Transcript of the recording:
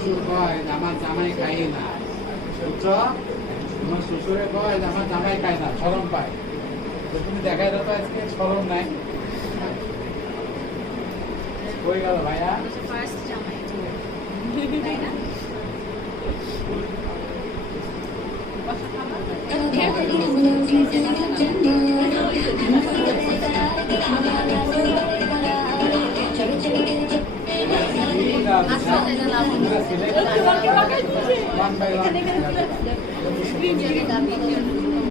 শ্বশুর কয় যে আমার জামাই খাই না, বুঝছো? তোমার শ্বশুরে কয় যে আমার জামাই খায় না, শরম পায়। তো তুমি দেখাই দাও তো আজকে শরম নাই। কই গেল ভাইয়া? ফার্স্ট জামাই তাই না? One by one.